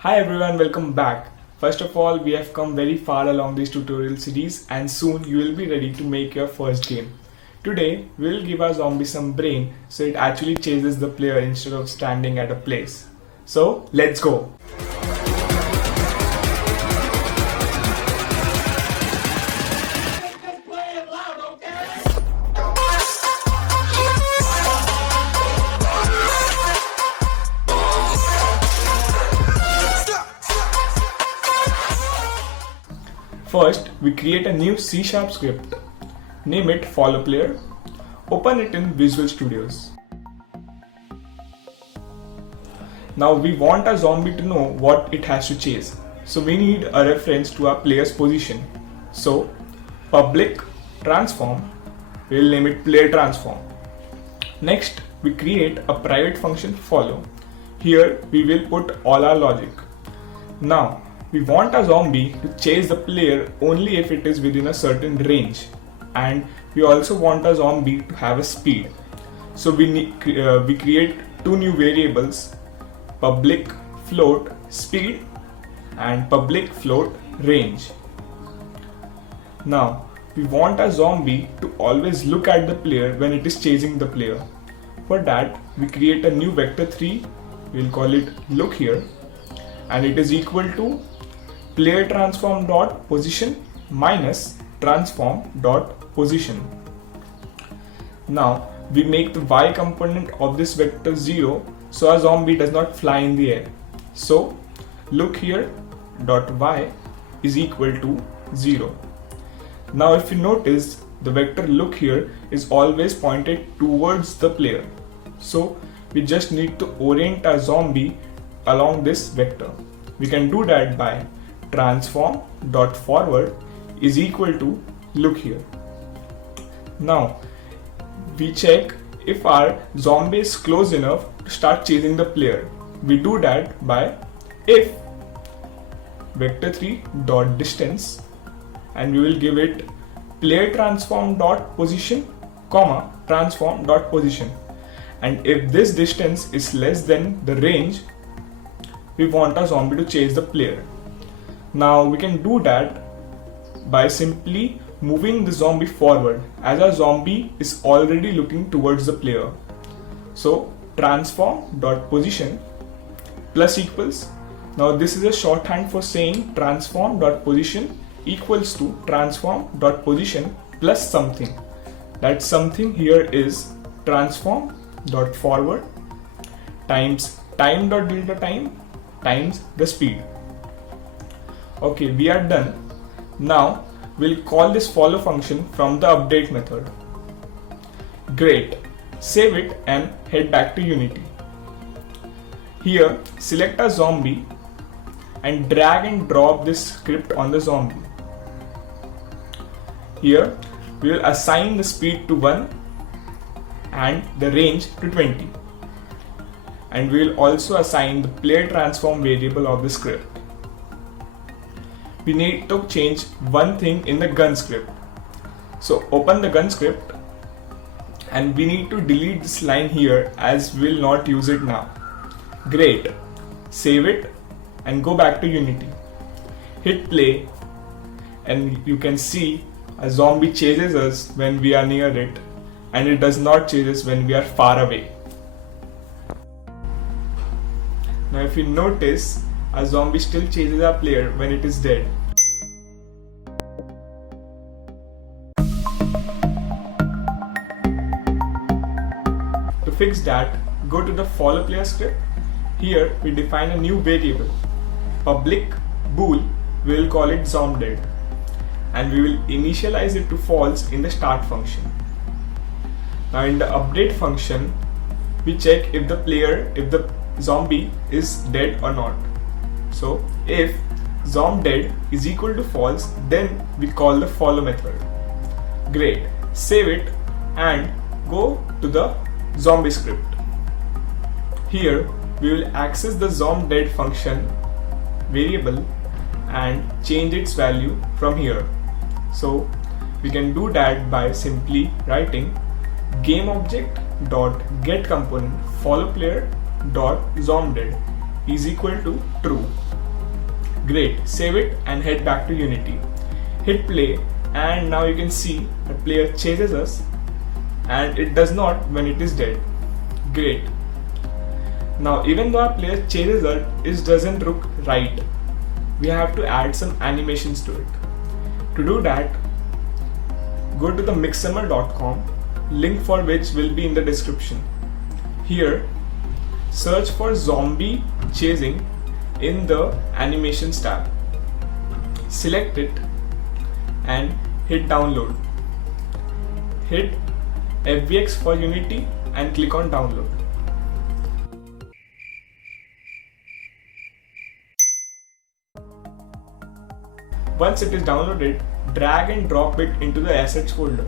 Hi everyone, welcome back. First of all, we have come very far along this tutorial series and soon you will be ready to make your first game. Today, we will give our zombie some brain so it actually chases the player instead of standing at a place. So, let's go! First, we create a new C# script. Name it follow player. Open it in Visual Studios. Now we want our zombie to know what it has to chase. So we need a reference to our player's position. So public transform, we'll name it player transform. Next, we create a private function follow. Here we will put all our logic. Now we want a zombie to chase the player only if it is within a certain range, and we also want a zombie to have a speed. So we create two new variables, public float speed and public float range. Now we want a zombie to always look at the player when it is chasing the player. For that we create a new vector3, we'll call it look here, and it is equal to player transform dot position minus transform dot position. Now we make the y component of this vector 0 so our zombie does not fly in the air. So look here dot y is equal to 0. Now if you notice, the vector look here is always pointed towards the player. So we just need to orient our zombie along this vector. We can do that by transform dot forward is equal to look here. Now we check if our zombie is close enough to start chasing the player. We do that by if vector3 dot distance, and we will give it player transform dot position comma transform dot position, and if this distance is less than the range, we want our zombie to chase the player. Now we can do that by simply moving the zombie forward, as our zombie is already looking towards the player. So transform dot position plus equals, now this is a shorthand for saying transform dot position equals to transform dot position plus something. That something here is transform dot forward times time dot delta time times the speed. Okay, we are done. Now we'll call this follow function from the update method. Great. Save it and head back to Unity. Here select a zombie and drag and drop this script on the zombie. Here we will assign the speed to 1 and the range to 20, and we will also assign the player transform variable of the script. We need to change one thing in the gun script. So open the gun script, and we need to delete this line here as we will not use it now. Great. Save it and go back to Unity. Hit play, and you can see a zombie chases us when we are near it, and it does not chase us when we are far away. Now if you notice, a zombie still chases our player when it is dead. To fix that, go to the follow player script. Here we define a new variable, public bool, we will call it zomdead, and we will initialize it to false in the start function. Now in the update function, we check if the zombie is dead or not. So if zomdead is equal to false, then we call the follow method. Great. Save it and go to the zombie script. Here we will access the zomdead function variable and change its value from here. So we can do that by simply writing GameObject.getComponent followPlayer.zomdead is equal to true. Great, save it and head back to Unity. Hit play and now you can see the player chases us and it does not when it is dead. Great. Now even though our player chases us, it doesn't look right. We have to add some animations to it. To do that, go to the mixamo.com, link for which will be in the description. Here, search for zombie chasing in the animations tab. Select it and hit download. Hit FBX for Unity and click on download. Once it is downloaded, drag and drop it into the assets folder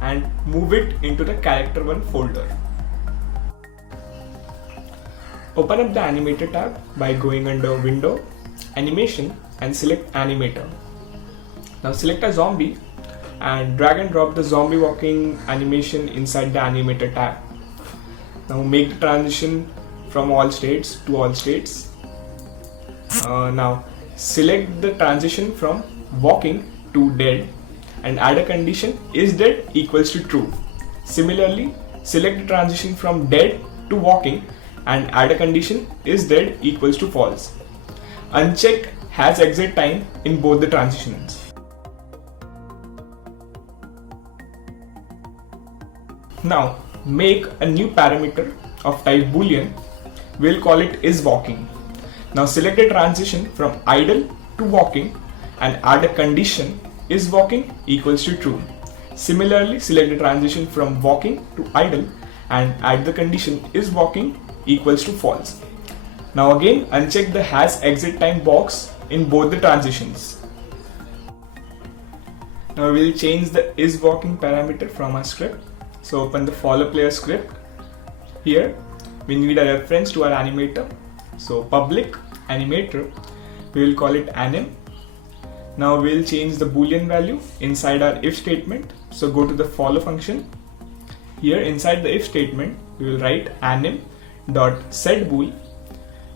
and move it into the character1 folder. Open up the animator tab by going under window, animation and select animator. Now select a zombie and drag and drop the zombie walking animation inside the animator tab. Now make the transition from all states to all states. Now select the transition from walking to dead and add a condition is dead equals to true. Similarly, select the transition from dead to walking and add a condition is dead equals to false. Uncheck has exit time in both the transitions. Now make a new parameter of type boolean. We'll call it isWalking. Now select the transition from idle to walking and add a condition isWalking equals to true. Similarly, select the transition from walking to idle and add the condition isWalking equals to false. Now again uncheck the has exit time box in both the transitions. Now we'll change the isWalking parameter from our script. So open the follow player script. Here we need a reference to our animator. So public animator, we will call it anim. Now we'll change the boolean value inside our if statement. So go to the follow function. Here inside the if statement, we will write anim.setBool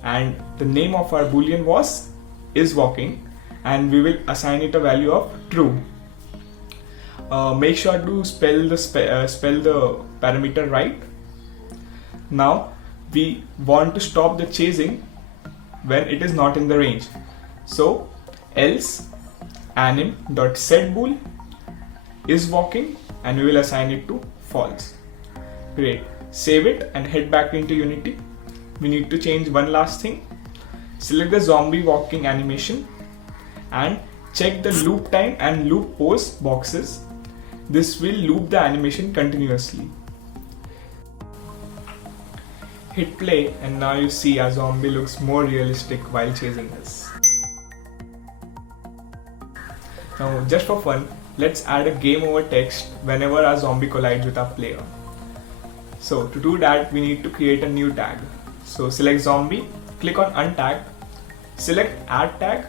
and the name of our boolean was isWalking and we will assign it a value of true. Make sure to spell the parameter right. Now we want to stop the chasing when it is not in the range. So else anim.setBool isWalking and we will assign it to false. Great. Save it and head back into Unity. We need to change one last thing. Select the zombie walking animation and check the loop time and loop pose boxes. This will loop the animation continuously. Hit play and now you see our zombie looks more realistic while chasing us. Now just for fun, let's add a game over text whenever our zombie collides with our player. So to do that we need to create a new tag. So select zombie, click on untag, select add tag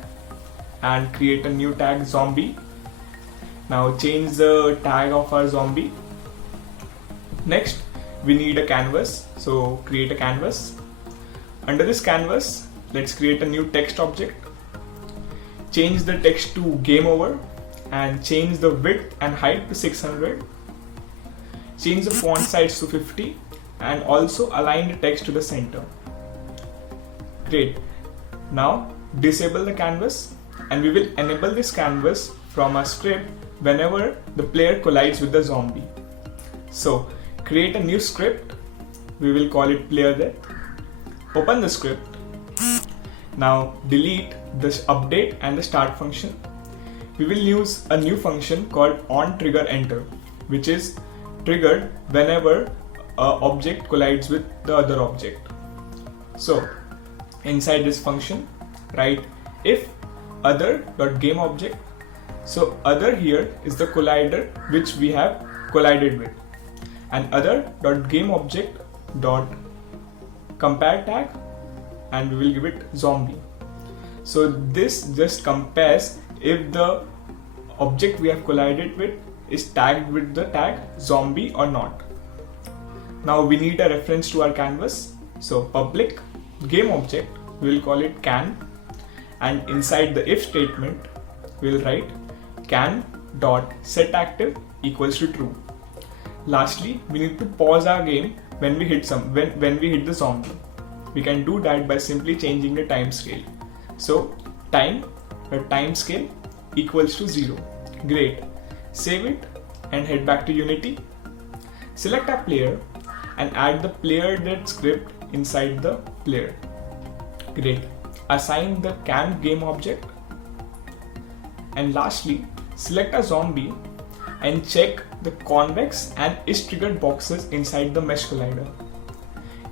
and create a new tag zombie. Now change the tag of our zombie. Next we need a canvas, so create a canvas. Under this canvas, let's create a new text object. Change the text to game over and change the width and height to 600. Change the font size to 50 and also align the text to the center. Great. Now disable the canvas and we will enable this canvas from our script whenever the player collides with the zombie. So create a new script. We will call it player death. Open the script. Now delete this update and the start function. We will use a new function called onTriggerEnter, which is triggered whenever an object collides with the other object. So inside this function, write if other.gameObject. So other here is the collider which we have collided with, and other.gameObject.compare tag, and we will give it zombie. So this just compares if the object we have collided with is tagged with the tag zombie or not. Now we need a reference to our canvas. So public game object, we will call it can, and inside the if statement we'll write can dot set active equals to true. Lastly, we need to pause our game when we hit the zombie. We can do that by simply changing the time scale. So time scale equals to 0. Great. Save it and head back to Unity. Select a player and add the player.script inside the player. Great. Assign the can game object. And lastly, select a zombie and check the convex and is triggered boxes inside the mesh collider.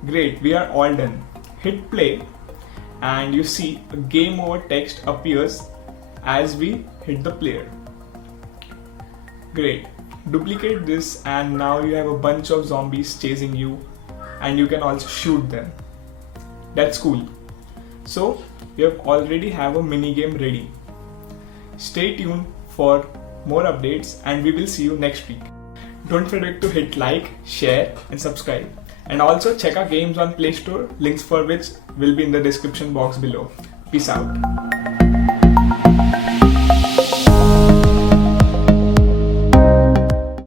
Great, we are all done. Hit play and you see a game over text appears as we hit the player. Great. Duplicate this and now you have a bunch of zombies chasing you and you can also shoot them. That's cool. So you already have a mini game ready. Stay tuned for more updates and we will see you next week. Don't forget to hit like, share and subscribe. And also check our games on Play Store, links for which will be in the description box below. Peace out.